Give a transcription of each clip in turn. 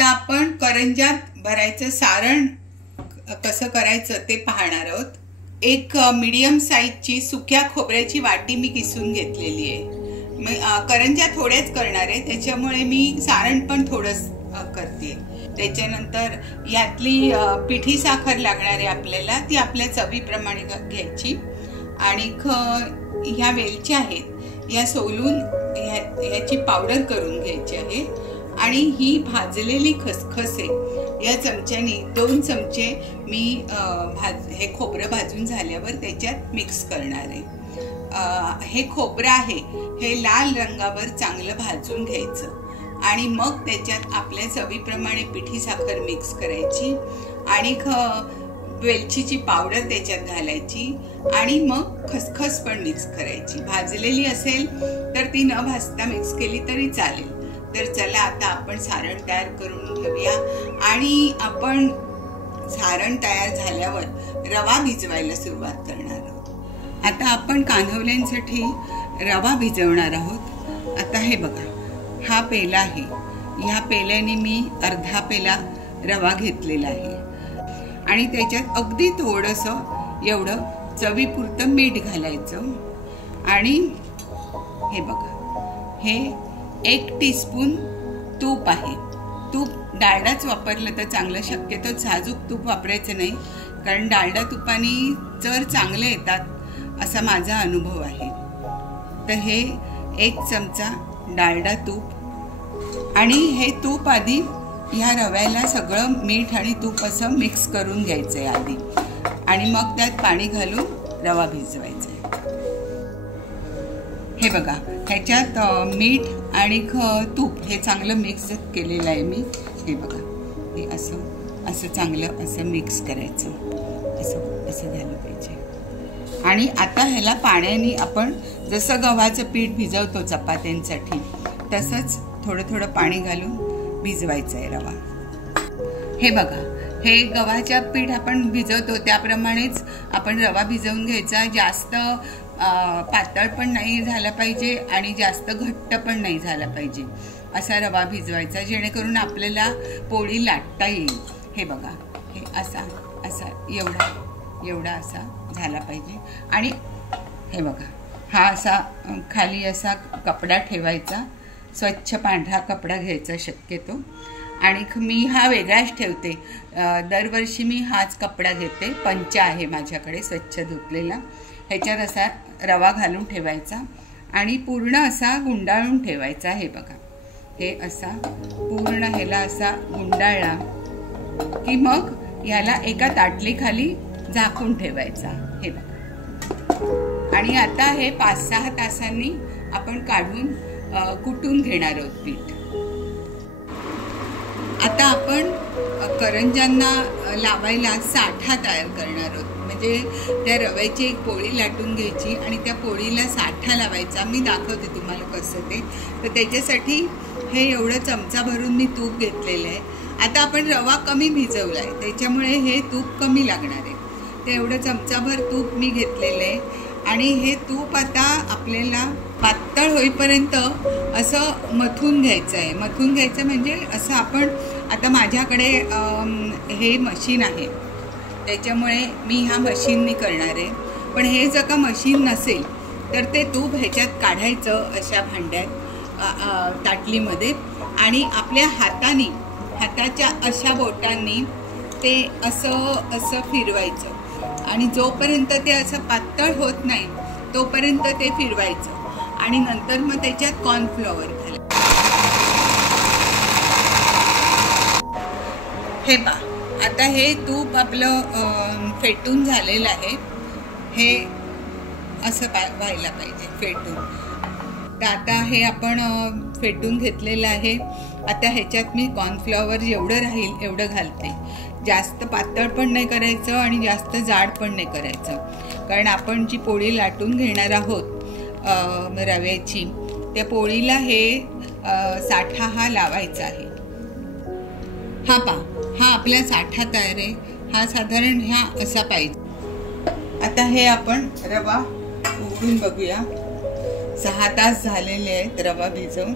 आता आपण करंज्यात भरायचं सारण कसं करायचं ते पाहणार आहोत। एक मीडियम साईजची सुक्या खोबऱ्याची वाटी मी किसून घेतलेली आहे। करंज्या थोड्याच करणार आहे, त्याच्यामुळे मी सारण पण थोडंच करते। त्याच्यानंतर यातली पिठी साखर लागणार आहे आपल्याला, ती आपल्या चवीप्रमाणे घ्यायची। आणि ह्या वेलच्या आहेत, या सोलून ह्याची पावडर करून घ्यायची आहे। आणि ही भाजलेली खसखस आहे, या चमच्यानी 2 चमचे मी हे खोबरं भाजून झाल्यावर त्याच्यात मिक्स करणार आहे। हे खोबरं आहे हे लाल रंगावर चांगलं भाजून घ्यायचं आणि मग त्याच्यात आपल्या चवीप्रमाणे पिठी साखर मिक्स करायची आणि वेलचीची पावडर त्याच्यात घालायची आणि मग खसखस पण मिक्स करायची। भाजलेली असेल तर ती न भाजता मिक्स केली तरी चालेल। तर चला आता आपण सारण तयार करून घेऊया। आणि आपण सारण तयार झाल्यावर रवा भिजवायला सुरुवात करणार आहोत। आता आपण कान्हवल्यांसाठी रवा भिजवणार आहोत। आता हे बघा, हा पेला आहे, ह्या पेल्याने मी अर्धा पेला रवा घेतलेला आहे आणि त्याच्यात अगदी थोडंसं एवढं चवीपुरतं मीठ घालायचं। आणि हे बघा, हे 1 टीस्पून तूप आहे। तूप डालडाच वापरलं तर चांगलं, शक्यतो साजूक तूप वापरायचं नाही, कारण डालडा तुपाने चर चांगले येतात असा माझा अनुभव आहे। तर हे 1 चमचा डालडा तूप आणि हे तूप आधी ह्या रव्याला सगळं मीठ आणि तूप असं मिक्स करून घ्यायचं आहे आधी, आणि मग त्यात पाणी घालून रवा भिजवायचा आहे। हे बघा, ह्याच्यात मीठ आणि तूप हे चांगलं मिक्स केलेलं आहे मी। हे बघा, हे असं चांगलं असं मिक्स करायचं, असं झालं पाहिजे। आणि आता ह्याला पाण्याने आपण जसं गव्हाचं पीठ भिजवतो चपात्यांसाठी तसंच थोडं थोडं पाणी घालून भिजवायचं आहे रवा। हे बघा, हे गव्हाच्या पीठ आपण भिजवतो त्याप्रमाणेच आपण रवा भिजवून घ्यायचा। जास्त पातळ पण नाही झाला पाहिजे आणि जास्त घट्ट पण नाही झाला पाहिजे असा रवा भिजवायचा, जेणेकरून आपल्याला पोळी लाटता येईल। हे बघा, हे असा एवढा असा झाला पाहिजे। आणि हे बघा, हा असा खाली असा कपडा ठेवायचा, स्वच्छ पांढरा कपडा घ्यायचा शक्यतो। आणि मी हा वेगळाच ठेवते, दरवर्षी मी हाच कपडा घेते, पंचा आहे माझ्याकडे स्वच्छ धुतलेला। ह्याच्यात असा रवा घालून ठेवायचा आणि पूर्ण असा गुंडाळून ठेवायचा। हे बघा, हे असा पूर्ण ह्याला असा गुंडाळला की मग ह्याला एका ताटलीखाली झाकून ठेवायचा। हे बघा, आणि आता हे 5-6 तासांनी आपण काढून कुटून घेणार आहोत पीठ। आता आपण करंज्यांना लावायला साठा तयार करणार आहोत, म्हणजे त्या रव्याची एक पोळी लाटून घ्यायची आणि त्या पोळीला साठा लावायचा। मी दाखवते तुम्हाला कसं ते। तर त्याच्यासाठी हे एवढं चमचा भरून मी तूप घेतलेलं आहे। आता आपण रवा कमी भिजवला आहे त्याच्यामुळे हे तूप कमी लागणार आहे, ते एवढं चमचाभर तूप मी घेतलेलं आहे। आणि हे तूप आता आपल्याला पातळ होईपर्यंत असं मथून घ्यायचं आहे। मथून घ्यायचं म्हणजे असं आपण, आता माझ्याकडे हे मशीन आहे त्याच्यामुळे मी ह्या मशीननी करणार आहे। पण हे जर का मशीन नसेल तर ते तूप ह्याच्यात काढायचं अशा भांड्यात ताटलीमध्ये, आणि आपल्या हाताच्या अशा बोटांनी ते असं फिरवायचं आणि जोपर्यंत ते असं पातळ होत नाही तोपर्यंत ते फिरवायचं। आणि नंतर मग त्याच्यात कॉर्नफ्लॉवर घालायचं। हे पहा, आता हे तूप आपलं फेटून झालेलं आहे, हे असं व्हायला पाहिजे फेटून। तर आता हे आपण फेटून घेतलेलं आहे। आता ह्याच्यात मी कॉर्नफ्लॉवर जेवढं राहील एवढं घालते, जास्त पातळ पण नाही करायचं आणि जास्त जाड पण नाही करायचं, कारण आपण जी पोळी लाटून घेणार आहोत रव्याची, त्या पोळीला हे साठा हा लावायचा आहे। हा पहा, हा आपला साठा तयार आहे, हा साधारण ह्या असा पाहिजे। आता हे आपण रवा उघडून बघूया। 6 तास झालेले आहेत रवा भिजवून।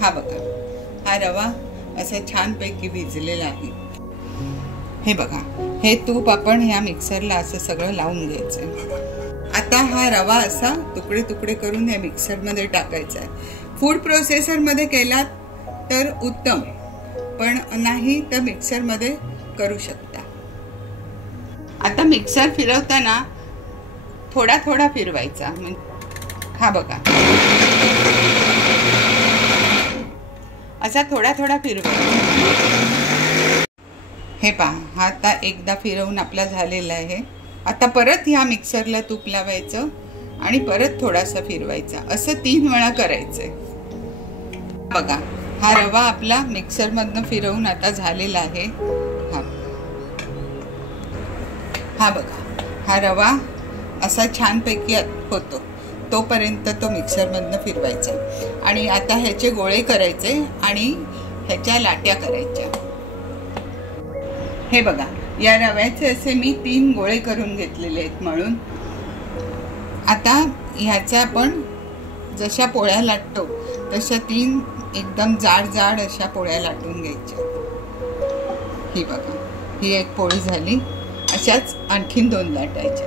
हा बघा, हा रवा असं छानपैकी भिजलेलं आहे. हे बघा, हे तूप आपण ह्या मिक्सरला असं सगळं लावून घ्यायचं. आता हा रवा असा तुकडे तुकडे करून या मिक्सरमध्ये टाकायचा आहे. फूड प्रोसेसरमध्ये केलात तर उत्तम, पण नाही तर मिक्सरमध्ये करू शकता. आता मिक्सर फिरवताना थोडा थोडा फिरवायचा. हा बघा, असा थोडा थोडा फिरवायचा. हे पहा, हा आता एकदा फिरवून आपला झालेला आहे. आता परत ह्या मिक्सरला तूप लावायचं आणि परत थोडासा फिरवायचा. असं 3 वेळा करायचंय. बघा, हा रवा आपला मिक्सरमधनं फिरवून आता झालेला आहे. हा बघा, हा रवा असा छानपैकी होतो. तोपर्यंत तो मिक्सरमधनं फिरवायचा. आणि आता ह्याचे गोळे करायचे आणि ह्याच्या लाट्या करायच्या. हे बघा, या रव्याचे असे मी 3 गोळे करून घेतलेले आहेत मळून. आता ह्याच्या आपण जशा पोळ्या लाटतो तशा 3 एकदम जाड जाड अशा पोळ्या लाटून घ्यायच्या. ही बघा, ही एक पोळी झाली. अशाच आणखीन 2 लाटायच्या.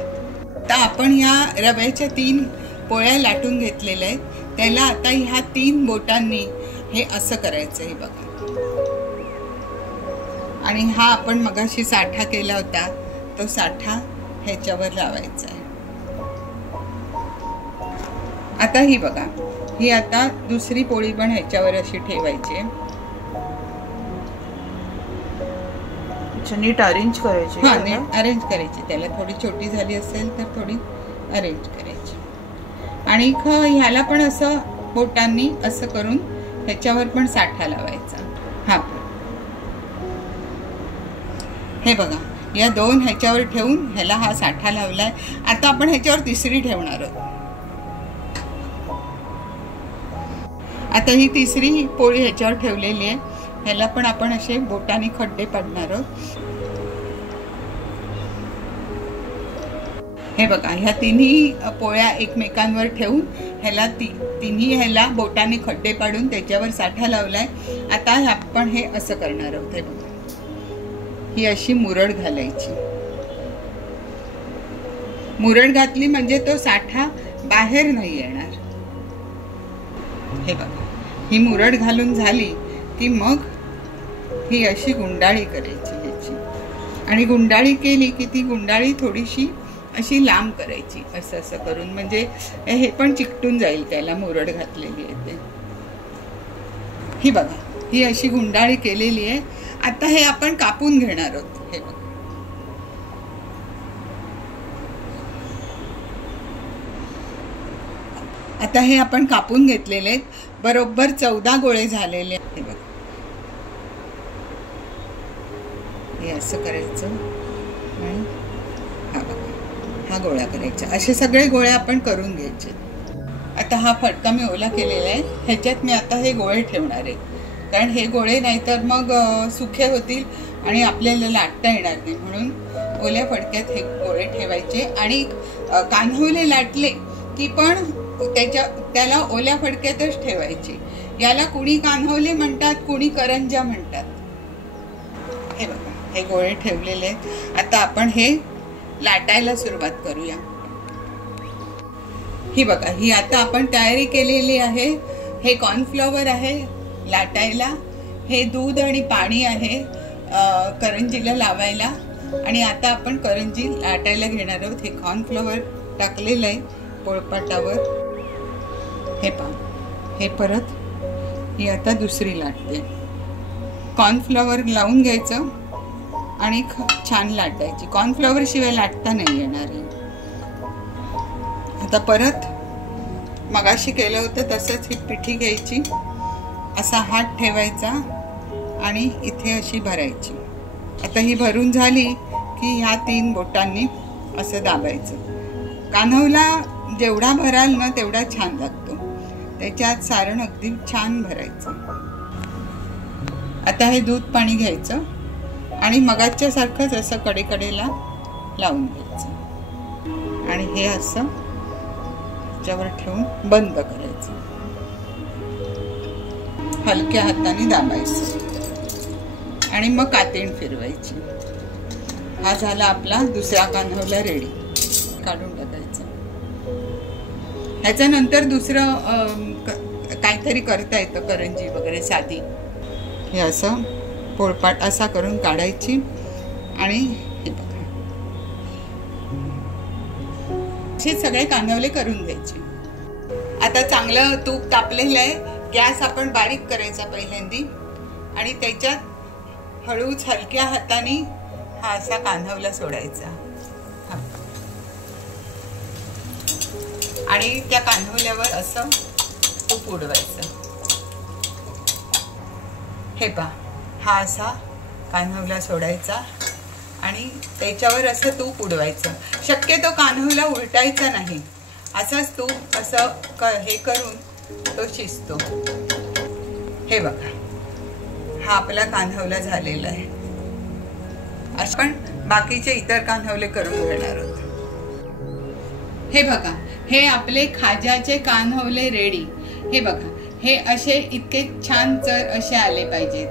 आता आपण ह्या रव्याच्या 3 पोळ्या लाटून घेतलेल्या आहेत. त्याला आता ह्या 3 बोटांनी हे असं करायचं. हे बघा, आणि हा आपण मगाशी साठा केला होता तो साठा ह्याच्यावर लावायचा आहे. आता ही बघा, ही आता दुसरी पोळी पण ह्याच्यावर अशी ठेवायची. नीट अरेंज करायची. हा, नीट अरेंज करायची. त्याला थोडी छोटी झाली असेल तर थोडी अरेंज करायची. आणि ह्याला पण असं बोटांनी असं करून ह्याच्यावर पण साठा लावायचा. हा, हे बघा, या 2 ह्याच्यावर ठेवून ह्याला हा साठा लावलाय. आता आपण ह्याच्यावर तिसरी ठेवणार आहोत. आता ही तिसरी पोळी ह्याच्यावर ठेवलेली आहे. ह्याला पण आपण असे बोटाने खड्डे पाडणार आहोत. हे बघा, ह्या 3ही पोळ्या एकमेकांवर ठेवून ह्याला तिन्ही ह्याला बोटाने खड्डे पाडून त्याच्यावर साठा लावलाय. आता आपण हे असं करणार आहोत. हे बघा, ही अशी मुरड घालायची. मुरड घातली म्हणजे तो साठा बाहेर नाही येणार. हे बघा, ही मुरड घालून झाली की मग ही अशी गुंडाळी करायची ह्याची. आणि गुंडाळी केली की ती गुंडाळी थोडीशी अशी लांब करायची. असं असं करून, म्हणजे हे पण चिकटून जाईल त्याला मुरड घातलेली आहे ते. ही बघा, ही अशी गुंडाळी केलेली आहे. आता हे आपण कापून घेणार आहोत. हे बघा, आता हे आपण कापून घेतलेले आहेत. बरोबर 14 गोळे झालेले आहेत. हे बघा, हे असं करायचं आणि हा बघा, हा गोळा करायचा. असे सगळे गोळे आपण करून घ्यायचे. आता हा फडका मी ओला केलेला आहे. ह्याच्यात मी आता हे गोळे ठेवणार आहे. कारण हे गोळे नाहीतर मग सुखे होतील आणि आपल्याला लाटता येणार नाही. म्हणून ओल्या फडक्यात हे गोळे ठेवायचे. आणि कान्हुले लाटले की पण त्याला ओल्या फडक्यातच ठेवायचे. याला कुणी कान्हवले म्हणतात, कुणी करंजा म्हणतात. हे बघा, हे गोळे ठेवलेले आहेत. आता आपण हे लाटायला सुरुवात करूया. ही बघा, ही आता आपण तयारी केलेली आहे. हे कॉर्नफ्लॉवर आहे लाटायला. हे दूध आणि पाणी आहे करंजीला लावायला. आणि आता आपण करंजी लाटायला घेणार आहोत. हे कॉर्नफ्लॉवर टाकलेलं आहे पोळपाटावर. हे पहा, हे परत ही आता दुसरी लाटते. कॉर्नफ्लॉवर लावून घ्यायचं आणि छान लाटायची. कॉर्नफ्लॉवर शिवाय लाटता नाही येणार. आता परत मगाशी केलं होतं तसंच ही पिठी घ्यायची. असा हात ठेवायचा आणि इथे अशी भरायची. आता ही भरून झाली की ह्या 3 बोटांनी असं दाबायचं. कान्हवला जेवढा भराल ना तेवढा छान लागतो. त्याच्यात सारण अगदी छान भरायचं. आता हे दूध पाणी घ्यायचं आणि मगाच्या सारखंच असं कडेकडेला लावून घ्यायचं आणि हे असं त्याच्यावर ठेवून बंद करायचं. हलक्या हाताने दाबायचं. आणि मग कातीण फिरवायची. हा झाला आपला दुसरा कान्हवला रेडी. काढून टाकायचं. ह्याच्यानंतर दुसरं काहीतरी करता येतं, करंजी वगैरे साधी. हे असं पोळपाट असा करून काढायची आणि हे बघा हे सगळे कान्हवले करून द्यायचे. आता चांगलं तूप तापलेलं आहे. गॅस आपण बारीक करायचा पहिल्यांदी आणि त्याच्यात हळूच हलक्या हाताने हा असा कान्हवला सोडायचा आणि त्या कान्हवल्यावर असं तूप उडवायचं. हे पहा, हा असा कान्हवला सोडायचा आणि त्याच्यावर असं तूप उडवायचं. शक्यतो कान्हवला उलटायचा नाही, असंच तूप असं हे करून तो शिजतो. हे बघा, हा आपला कान्हवला झालेला आहे. आपण बाकीचे इतर कान्हवले करून घेणार आहोत. हे बघा, हे आपले खाज्याचे कान्हवले रेडी. हे बघा, हे असे इतके छान चर असे आले पाहिजेत.